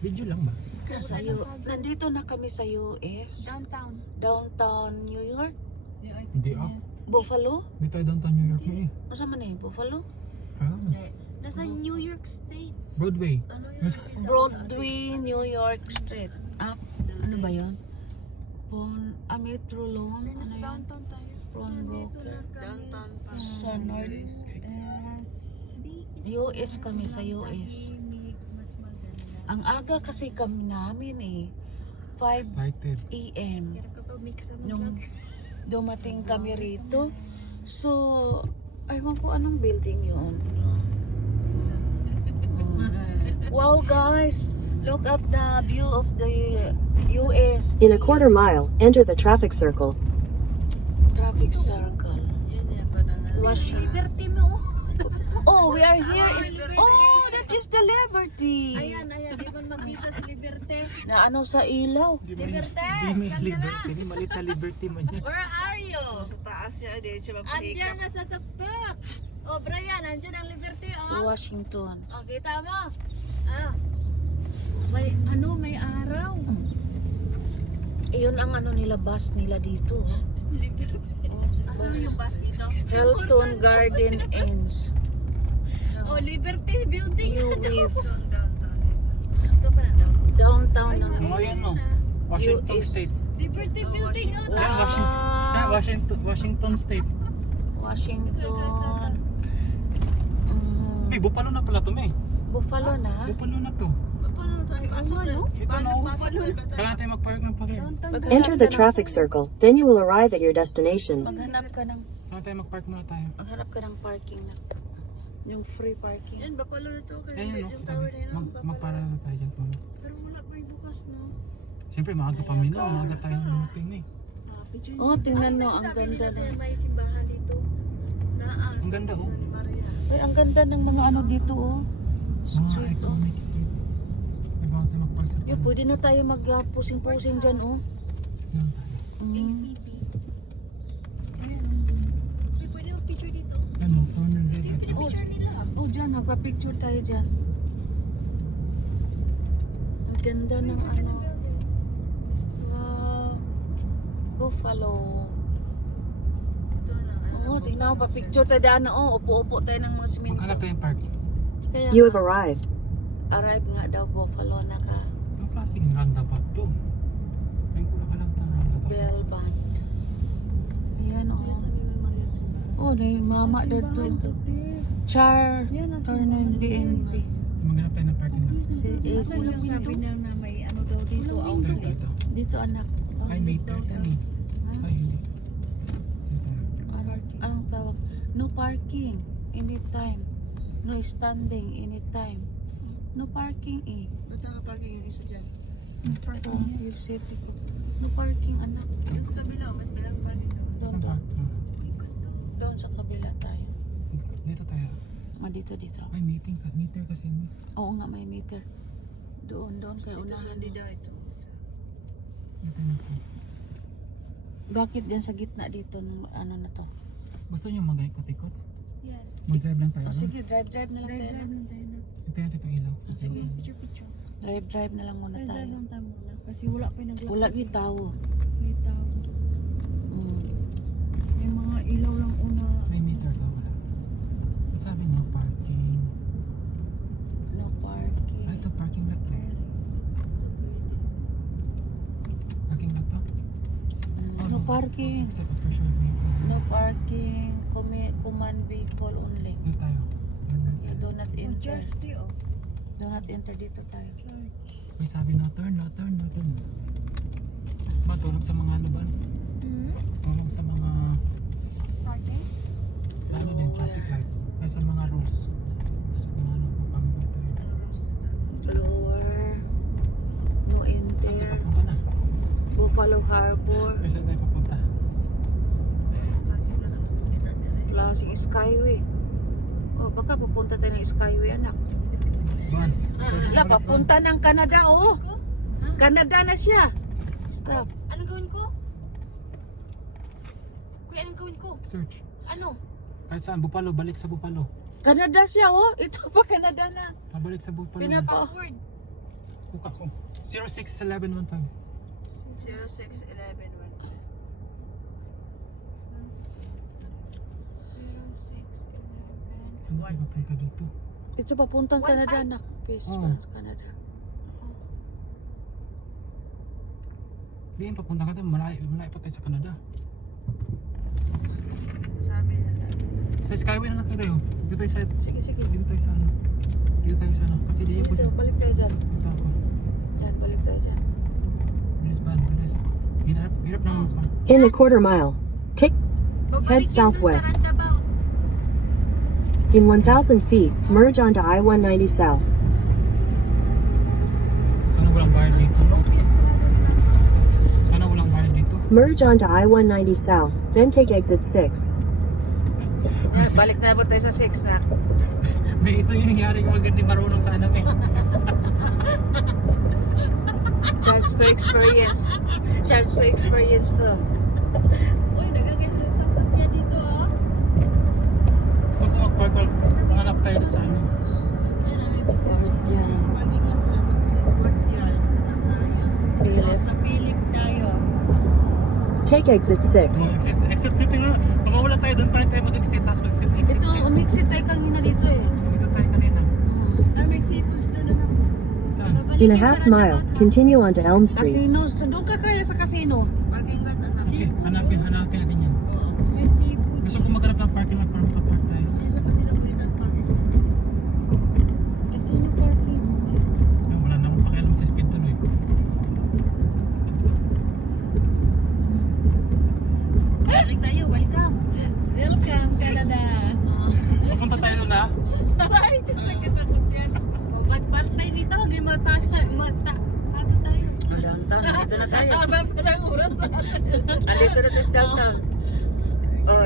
Video lang ba? Nandito na kami sa US. Downtown New York. Hindi ah. Buffalo? Hindi tayo downtown New York na eh. Masa man eh? Buffalo? Ah, Nasa New York State. Broadway. Broadway, New York Street. Ano ba yun? Metro Loan. Nasa Ano yun? downtown tayo. Broker. Downtown pa. Sa North. US kami sa US. Mas maganda. Ang aga kasi kami namin eh. 5 Excited. AM. Hirap ka pa mix ang Nung dumating kami rito. So, aywan po anong building yun. Wow guys, look at the view of the US. In a quarter mile, enter the traffic circle. Traffic circle. Washington. Liberty mo. Oh, we are here. Oh, that is the Liberty. Ayan. Di ba makita sa Liberty? Na ano sa ilaw. Liberty! Hindi may liberty. Hindi malit na liberty man yan. Where are you? Sa taas niya, di siya Andiyan mapahikap. na sa tuktok. Oh, Brian, andiyan ang Liberty, oh. Washington. Oh, kita mo. May araw. Iyon ang ano nila, bus nila dito. Asan yung bus dito? Hilton Garden Inns. Oh, Liberty Building. You live Ito pa na daw. downtown ng Oh, yan no. Washington US. State. Liberty Building, oh. Yan, Washington State. Washington. Eh, Buffalo na pala to, May. Buffalo na. Buffalo na to. Paano tayo pasok na? Ito na oh. Kailangan tayo mag-park ng park. Enter the traffic circle, then you will arrive at your destination. Maghanap ka ng Kailangan tayo mag-park muna tayo. parking na. Yung free parking. Yan, Bapalo na to. Kaya Ayan yung no. tower na yun. Magpara na tayo dyan. Muna. Pero wala pa yung bukas, no? Siyempre, maaga pa mino. Maaga tayo dumating na eh. Oh, tingnan mo, ang ganda na. May simbahan dito. Ang ganda oh. Ni Maria. Ay, ang ganda ng mga ano dito oh. Street oh. Iconic street. Ay, baka tayo mag-park sa Yeah, pwede na tayo mag-pusing-pusing dyan oh. Yan tayo. ACP. Ayan. Uy, pwede mo picture dito. Ano, corner red. Oh, oh dyan, magpa-picture tayo dyan. Ang ganda ng ano. Wow. Buffalo. Ito na. Oh, tingnan mo, pa-picture tayo dyan. Oh, upo-upo tayo ng mga simento. Maghanap tayo ng park. Kaya You have arrived. arrive nga daw, Buffalo na ka. Ang klaseng roundabout to. Ay, kulang ka lang tayo roundabout. Bell band. Ayan oh. Oh, na yung mama daw to. Char, Turner, BNB. Maghanap tayo ng parking lot. Si Easy. Sabi na may ano daw dito. Ito. Dito anak. Ay, may turtle eh. Ay, hindi. Dito. Anong tawag? No parking. Anytime. No standing. Anytime. No parking eh. Ba't nakaparking yung isa dyan? No parking. City ko. No parking anak. Yung sa kabila, may bilang parking doon. Doon, Ang doon. park. Doon sa kabila tayo. Dito tayo. Dito. Ay, meter kasi yun. Oo nga, may meter. Doon kayo Ito sa unahan. Andida ito. Dito na po. Bakit dyan sa gitna dito ng ano na to? Gusto nyo mag-ikot-ikot? Yes. Mag-drive lang tayo. Oh, ano? sige, drive na lang tayo. Ito natin itong ilaw. Sige. Picture. Drive na lang muna tayo. Lang tayo muna. Kasi wala pa yung naglalakad. Wala yung tao. May tao. May mga ilaw lang una. May meter daw wala. Ang sabi no parking. No parking. Ay, ito parking lot to. Parking lot to? No parking. Except for sure vehicle. No parking. Command vehicle only. Dito tayo. Yeah, do not enter. Church di oh. Do not enter dito tayo. May sabi no turn. Matulog sa mga ano ba? Tulog sa mga Parking? sa ano din, traffic light. Ay sa mga rules. Sa mga ano kung kami ba tayo. Lower. No Saan enter. tayo papunta na? Buffalo Harbor. Ay, saan tayo papunta? Classic Skyway. Oh, baka pupunta tayo ng Skyway anak. Doon. Wala, papunta ng Canada oh. Canada na siya. Stop. Anong gawin ko? Kuya, anong gawin ko? Search. Ano? Kahit saan, Buffalo, balik sa Buffalo. Canada siya oh. Ito pa Canada na. Pabalik sa Buffalo. Pinapa- Password. Kuka ko. 061115. 0611. Saan tayo papunta dito? Ito papuntang Canada na. Peace, Oo. Canada. Di yun, papunta ka doon. Malayo pa tayo sa Canada. Sabi na lang. Sa Skyway na lang tayo. Dito tayo sa... Sige, sige. Dito tayo sa ano. Dito tayo sa ano. Kasi di yun po. Dito, balik tayo dyan. Dito ako. Yan, balik tayo dyan. Bilis ba? Bilis. Hirap naman pa. In a quarter mile, take head southwest. In 1,000 feet, merge onto I-190 South. Sana walang bayad dito. Sana walang bayad dito. Merge onto I-190 South, then take exit 6. Yan, balik tayo tayo sa 6 na. May ito yung nangyari kung maganda marunong sa anak eh. Chance to experience. Chance to experience to. Uy, nagagit sa sasakyan dito ah. Gusto ko mag-park. Panganap tayo doon sa ano. Yan ang ibig Yan. parking lot sa ito. Courtyard. Philip. Sa Philip tayo. Take exit 6. Exit dito na. Pag wala tayo doon, paano tayo mag-exit? Tapos mag-exit. Ito, umixit tayo kanina dito eh. Dito tayo kanina. Ah, may seafoods doon na naman. Saan? In a half mile, continue onto Elm Street. Casino. Sa doon ka kaya sa casino. Parking lot anak. Okay, hanapin natin yan. Oo, may seafood. Gusto ko maghanap ng parking lot para makapark tayo. Yan sa casino po yung parking lot. Casino parking. Yung wala na akong pakialam sa speed tuloy. Balik tayo, welcome. Welcome, Canada. Papunta tayo doon na. Ay, sakit ako dyan. Balik tayo dito, hindi matago tayo. Downtown, dito na tayo. Parang oras na. Andito na tayo sa downtown. Oh,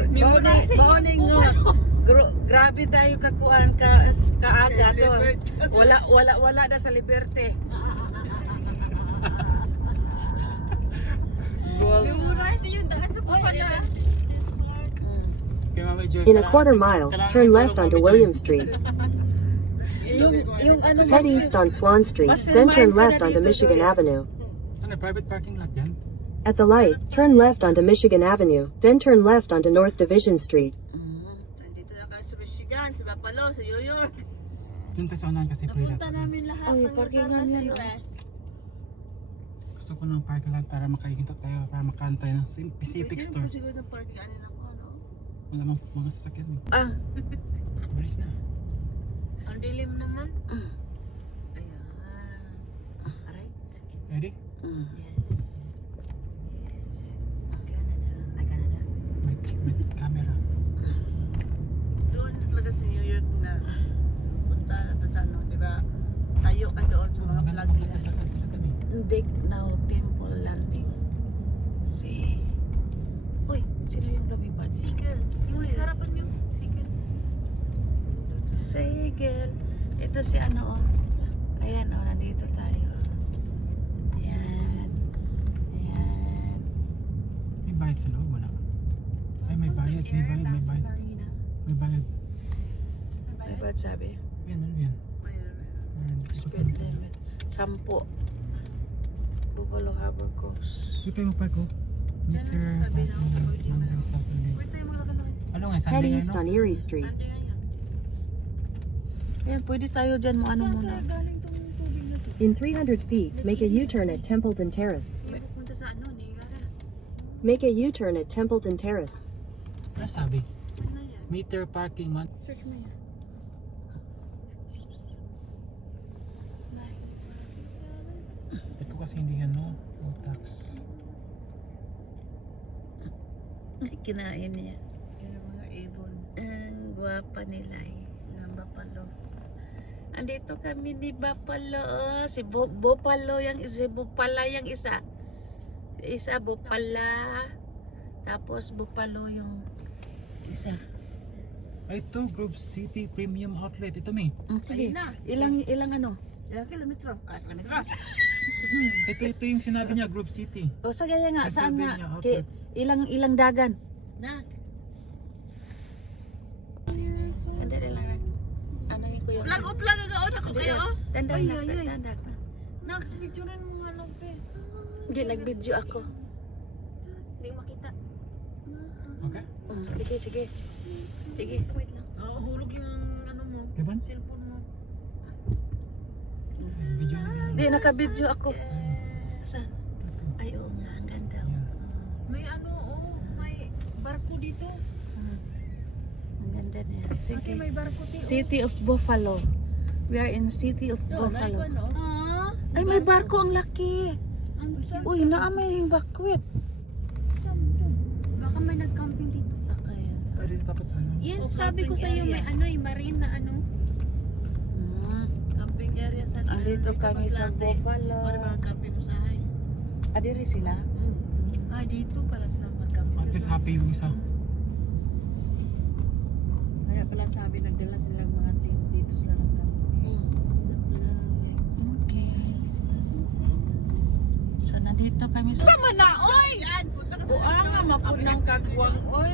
morning no. Grabe tayo kakuan kaaga to. Wala na sa Liberte. Memorize yung daan sa pala. Kaya Mama Joy, In a quarter mile, turn left onto William Street. Yung ano Head east on Swan Street, then turn left onto Michigan Avenue. ano, private parking lot yan? At the light, turn left onto Michigan Avenue, then turn left onto North Division Street. Nandito na kami sa Michigan, sa Buffalo, sa New York. Doon tayo sa unahan kasi free lot. Napunta namin lahat Ay, ng lugar parkingan na sa yan, oh. US. Gusto ko ng parking lot para makaikinto tayo, para makahan tayo ng Pacific Pwede Store. naman siguro ng parking ano lang ko, ano? Wala mga sasakyan eh. Ah, Bilis na. Ang dilim naman. Ayan. Alright, sige. Ready? Yes. Yes. Canada. Ay, Canada. May camera. Doon talaga sa New York na punta natin sa ano, di ba? Tayo ka doon sa mga vlog nila. Talaga eh. Dick now Temple Landing. Si Uy, sino yung lumipad? Sigel. Yung harapan yung Sigel. Sigel. Ito si ano oh. Ayan oh, nandito tayo. Ayan. Ayan. May bayad sa loob, wala. Ay, may bayad. May bayad. May ba sabi? Yan, ano yan? Speed limit. 10. Buffalo Harbor Coast. Dito tayo mag-park ko. Meter, Yan, sa tabi ng Monday, Saturday. Pwede tayo maglakad. Ano nga, Head Sunday east ano? on Erie Street. Sunday nga yan. Ayan, pwede tayo dyan mo ano Saan muna. kaya galing tong tubig na to? In 300 feet, make a U-turn at Templeton Terrace. May pupunta sa ano, Niagara. Make a U-turn at Templeton Terrace. Ano sabi? Ano yan? Meter parking man. Search mo yan. Ba't ko kasi hindi yan, no? No tax. Ay, kinain niya. Yan ang mga ibon. Ang gwapa nila eh. Ng Buffalo. Andito kami ni Buffalo. Oh. Si Buffalo si Bupala yung isa. Isa Bupala. Tapos Buffalo yung isa. Ay, ito, Grove City Premium Outlet. Ito, May. Sige. Ayun na. Ilang ano? Ilang kilometro? Kilometro. Ito yung sinabi niya, Grove City. O sa gaya nga, Ay, saan sabi nga? niya, outlet. Ilang dagan? Na. Hindi lang. Ano yung kuya? Uplag agaon ako kayo oh. Dandan Ay, na. ay, ay. Dandan na. Next, picturean mo nga lang, pe. Hindi, nag-video ako. Hindi makita. Okay? Sige, sige. Sige. Wait lang. Hulog yung ano mo. Diba? Cellphone mo. Video mo. Hindi, naka-video ako. Saan? Ito. Ay, oo nga. Ang ganda. Yeah. May ano, may barko dito. Ang ganda niya. Ate, Sige. may barko dito. City of Buffalo. We are in City of Buffalo. Ay, may barko ang laki. Uy, naamay yung bakwit. Baka may nag-camping dito. Sakayan. Ay, dito tapat tayo. Yan, Oh, sabi ko camping sa'yo area. may ano marine na ano. Camping area sa Andito kami sa Buffalo. Ano ba ang camping usahay? Adiri sila. Ah, dito pala sila mag-camping. At least happy yung isa. Kaya pala sabi, nagdala sila ng mga tent dito sila nag-camping. Okay. So, nandito kami sa... Sama na, oy! Yan, punta ka sa Buanga, mapunang kagwang, oy.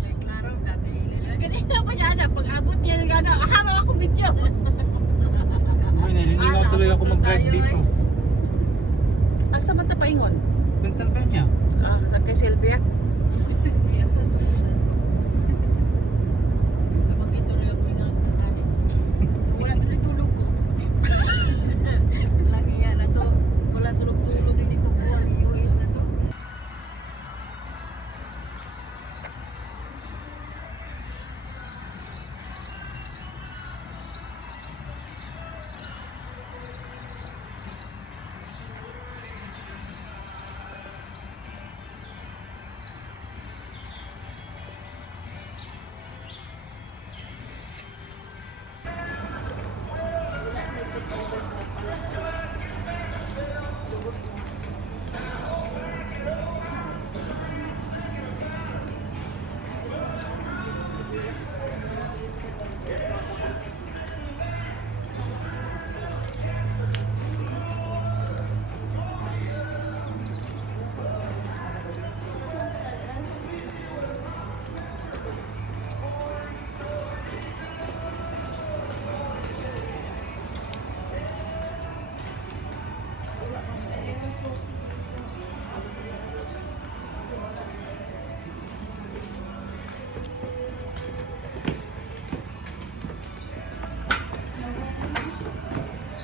Ay, klaro, dati ilan. Kanina pa siya na, pag-abot niya ng gano'n, habang ako video. Uy, naninigaw tuloy ako mag-drive dito. Asa man ta paingon? Pennsylvania. Kay Sylvia. Piyasan to yun. Sa magituloy ang pinagkakanin. Wala tuloy-tulog ko. Lagi yan na to. Wala tulog-tulog, hindi ko buwan. US na to.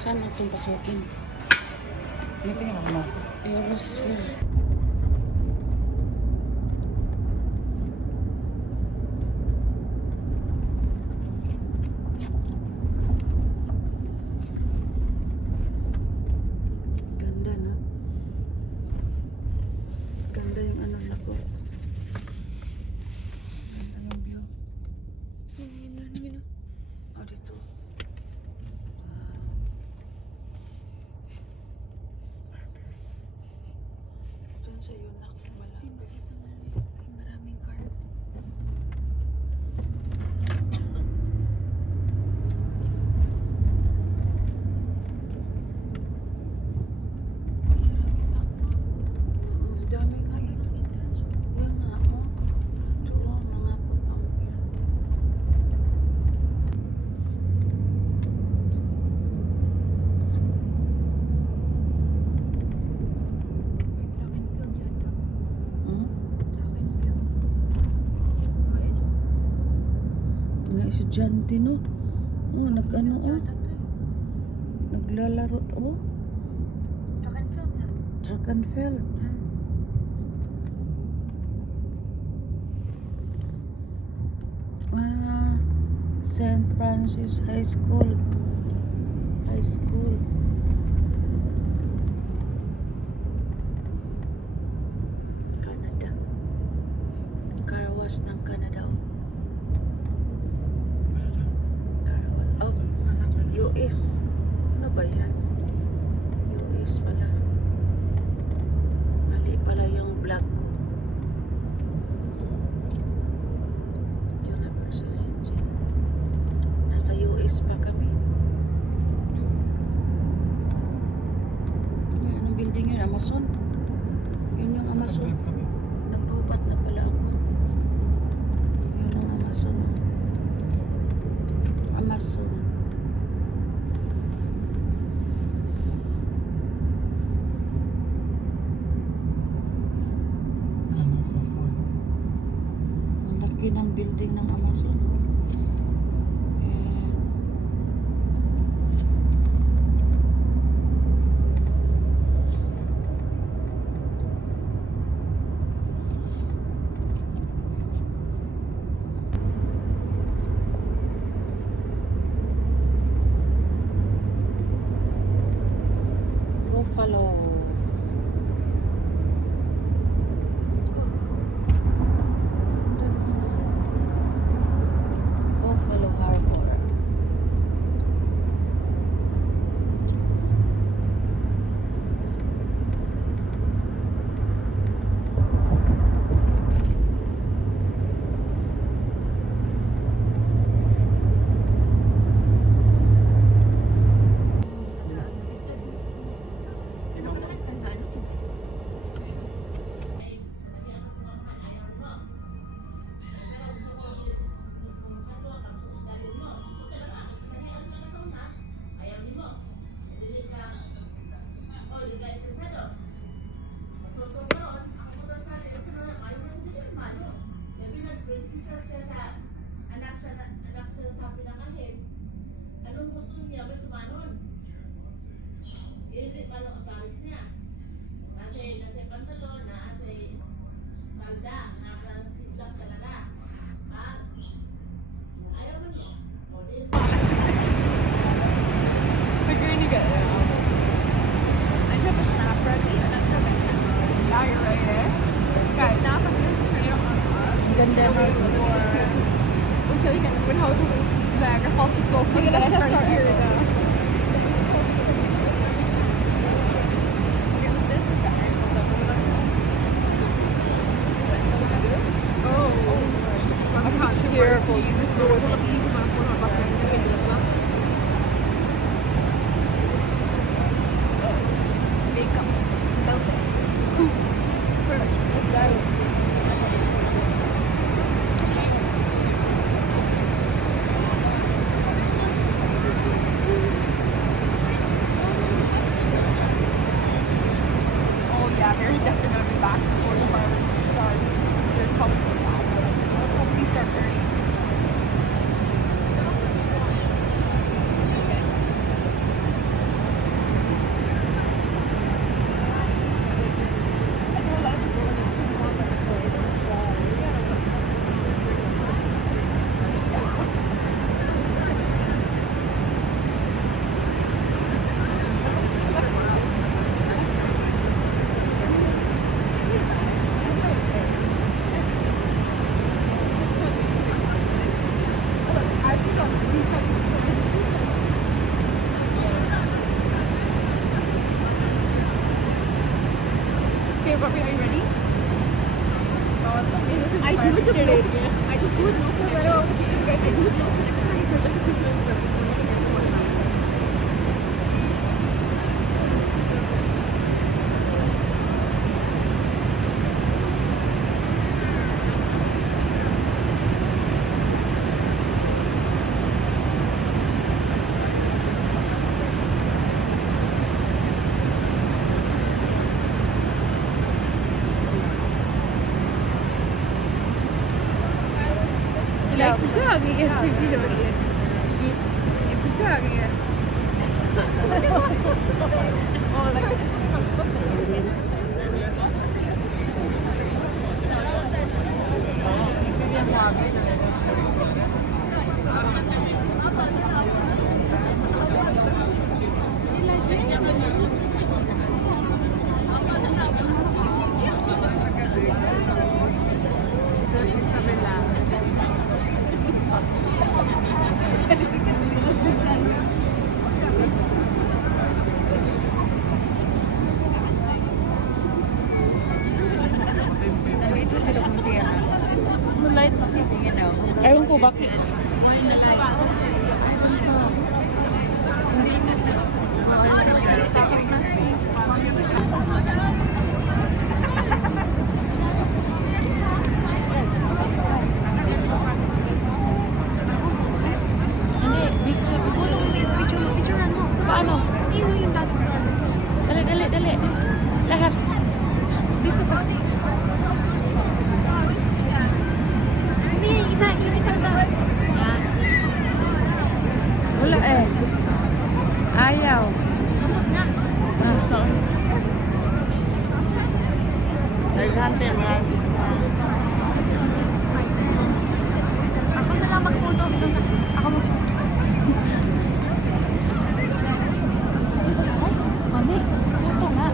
Saan natin pasukin? Tingnan mo. Aerosville. Ganda na. Ganda yung ano na ko. Anong view? Oh, dito. Doon sa iyo na. Malapit. Maraming car. Dami nga yun. Yan nga ako. Ito mga pagkampir. May track and field yata. Hmm? Track and field. US. Nga estudyante no. Oh, nag-ano oh. Yata to. Naglalaro to oh. Track and field nga. Track and field. St. Francis High School. High School. Canada. Car wash ng Canada. Oh. Car wash. Oh, US. Ano ba yan? US pala. Mali pala yung vlog ko. Universal Engine. Nasa US pa kami. Ay, anong building yun? Amazon? Yun yung Amazon. Naglubat na pala ako. Yun ang Amazon. Amazon. lagi ng building ng Amazon. And Buffalo. Buffalo Harbor. Ang ganda ng Until you can when how the Niagara Falls is so pretty that I started tearing up. This is the angle that we're Oh, I can't be careful. You just go with it. Easy man for not passing. Makeup, melted, poof, perfect. That is. Oh yeah, they're definitely gonna be back before the fireworks start. They're probably so sad, but they'll probably start early. I know a lot of people want to go like I think I'll be Okay, Bobby, are you ready? I do it I just do it no connection. I do it no connection. I project a piece of person for the next one. Like försök i ett video. Försök i Ewan ko bakit. Hindi, picturean mo. Paano? Yung dati. Dali. Lahat. Dito ka. Hindi. oh. Naghante mga. Ako na lang mag-photo. Ako mag-photo. Mami, ito nga.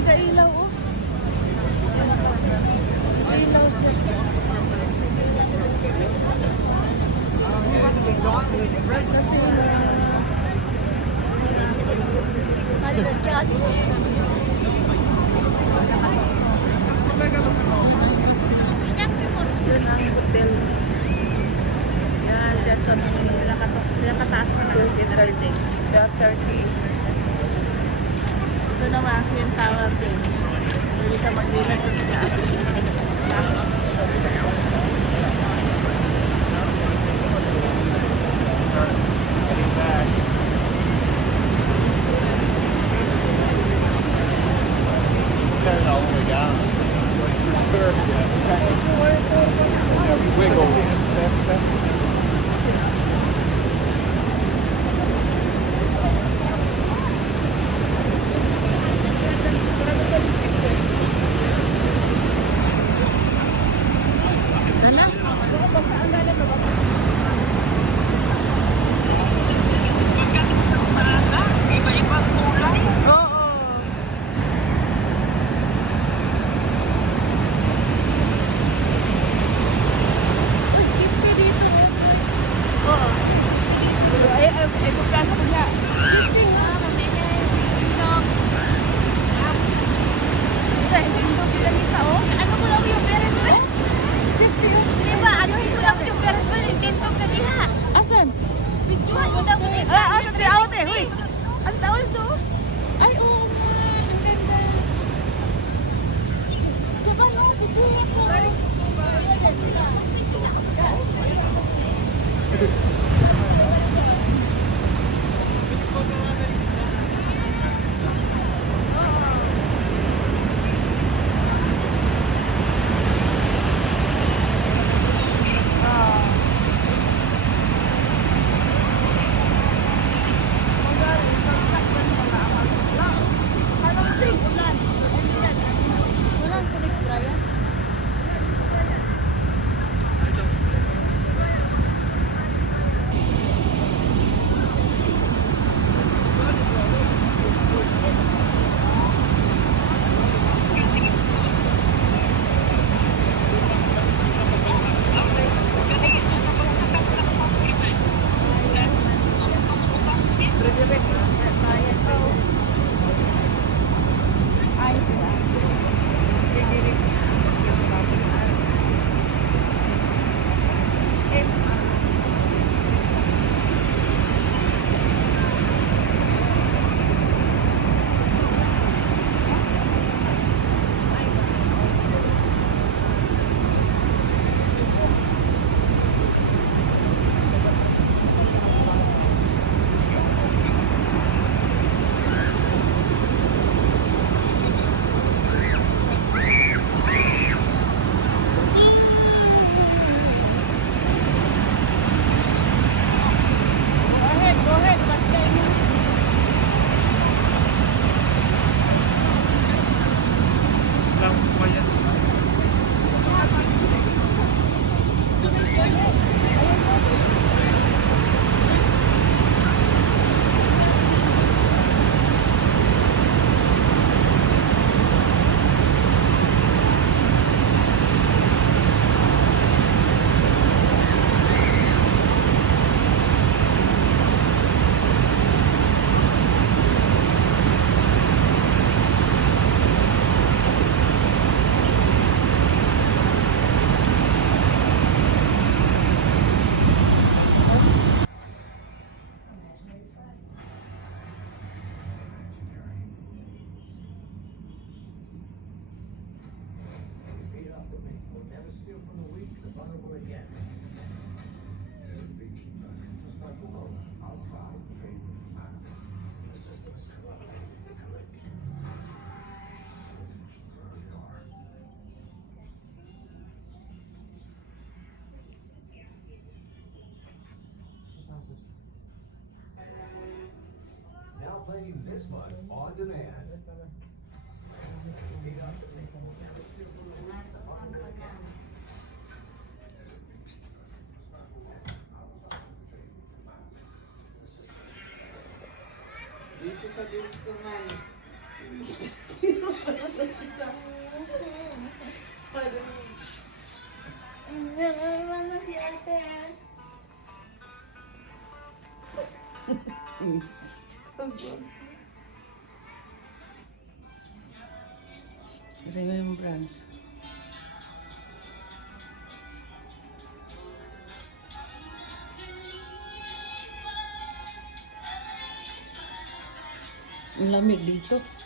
Nagailaw, oh. Nagailaw siya. Kasi yun ang hotel. Yan, dyan sa pinakataas na lang. 30. Ito naman ang CN Tower din. Hindi ka mag-dinner sa taas. Asan? Ay, oo nga. Ang ganda. Diba, no? Bidyohan ko. Playing this month on demand. Dito sa gusto nga. Remembrance. Ang lamig dito.